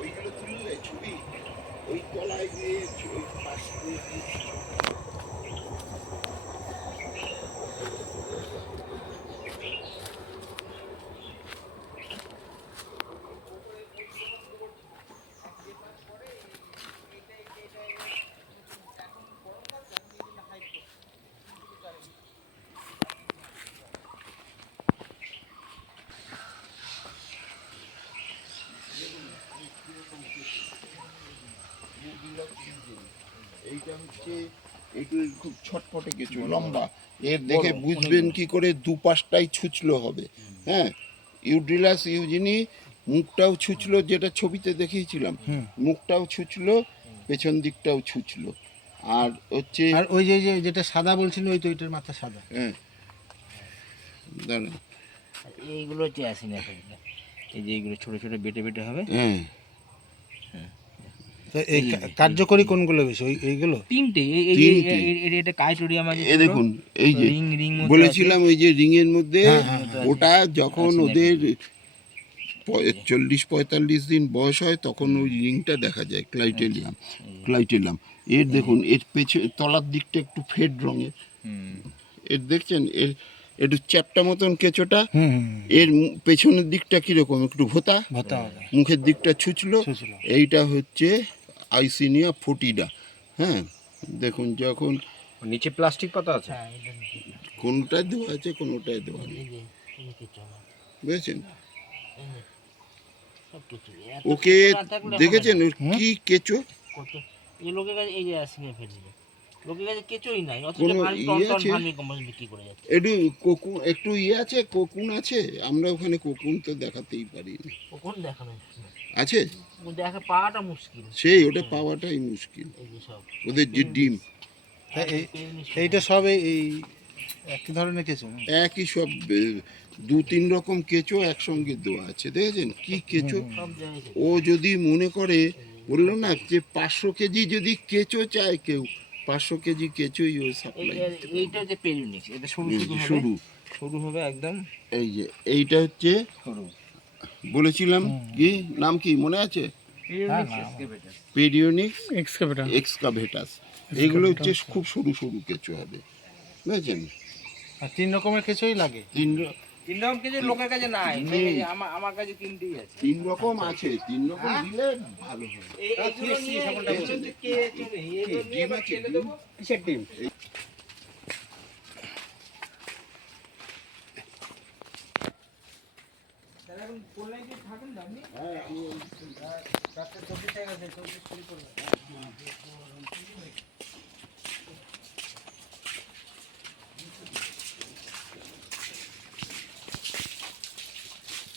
ওইগুলো তুললে ছবি ওই তলায় গিয়ে ওই পাশ দিয়ে এইটা হচ্ছে একটু খুব ছটপটে কিছু লম্বা, এর দেখে বুঝবেন কি করে দুপাশটাই ছুঁচলো হবে। হ্যাঁ, ইউড্রিলাস ইউজিনি মুখটাও ছুঁচলো, যেটা ছবিতে দেখিয়েছিলাম, মুখটাও ছুঁচলো, পেছন দিকটাও ছুঁচলো। আর হচ্ছে আর ওই যে যেটা সাদা বলছিল ওই তো ওইটার মাথা সাদা। হ্যাঁ দাঁড়ান, এইগুলো হচ্ছে অ্যাসিনা, এই যে এইগুলো ছোটো ছোটো বেটে বেটে হবে। হ্যাঁ তো এই কার্যকরী কোনগুলো বেশি এইগুলো? তিনটে। এটা কাইটোরিয়াম আছে, এ দেখুন এই যে রিং বলেছিলাম ওই যে রিং এর মধ্যে, ওটা যখন ওদের 40-45 দিন বয়স হয় তখন ওই রিংটা দেখা যায়, ক্লাইটেলিয়াম। এর দেখুন এর তলার দিকটা একটু ফেড রঙের, এর দেখছেন এর একটু চ্যাপটা মতন কেঁচোটা, এর পেছনের দিকটা কিরকম একটু ভোতা, মুখের দিকটা ছুঁচলো। এইটা হচ্ছে আইসিনিয়া ফোটিডা। হ্যাঁ দেখুন, যখন নিচে প্লাস্টিক পাতা আছে, কোনটায় দেওয়া আছে কোনটায় দেওয়া নেই, বুঝেছেন? ওকে দেখেছেন ওর কি কেঁচো, এই লোকের কাছে এই যে অ্যাসিনা ফেলছিল, লোকের কাছে কেঁচোই নাই, অথচ কোনো ভারী ইয়ে টন আছে? ভার্মি কম্পোস্ট বিক্রি করে যাচ্ছে। একটু ইয়ে আছে, কোকুন আছে, আমরা ওখানে কোকুন তো দেখাতেই পারি না। কখন দেখানো আছে, দেখা পাওয়াটা মুশকিল, সেই ওটা পাওয়াটাই মুশকিল, এই যে সব ওদের যে ডিম। এইটা সব এই একই ধরনের কেঁচো, একই সব 2-3 রকম কেঁচো একসঙ্গে দেওয়া আছে, দেখেছেন কি কেঁচো। সব জায়গায়। ও যদি মনে করে, বললো না যে 500 কেজি যদি কেঁচো চায় কেউ, 500 কেজি কেঁচোই ও সাপ্লাই। এইটা হচ্ছে পেরিউনিক্স, এটা সরু সরু সরু হবে একদম। এই যে এইটা হচ্ছে সরু বলেছিলাম, কি নাম কি মনে আছে? পেরিওনিক্স এক্সকাভেটাস। এগুলো হচ্ছে খুব সরু সরু কেঁচো হবে, বুঝেছেন? আর 3 রকমের কেঁচোই লাগে। 3 রকম কিছু লোকের কাছে নাই, আমার কাছে তিনটেই আছে। 3 রকম আছে, 3 রকম দিলে ভালো হবে। এইগুলো নিয়ে ডিম আছে, কিসের ডিম? এখন বললেন কি থাকেন না আপনি? হ্যাঁ আমি 4:24 টাকা আছে, 24 শুরু করবেন।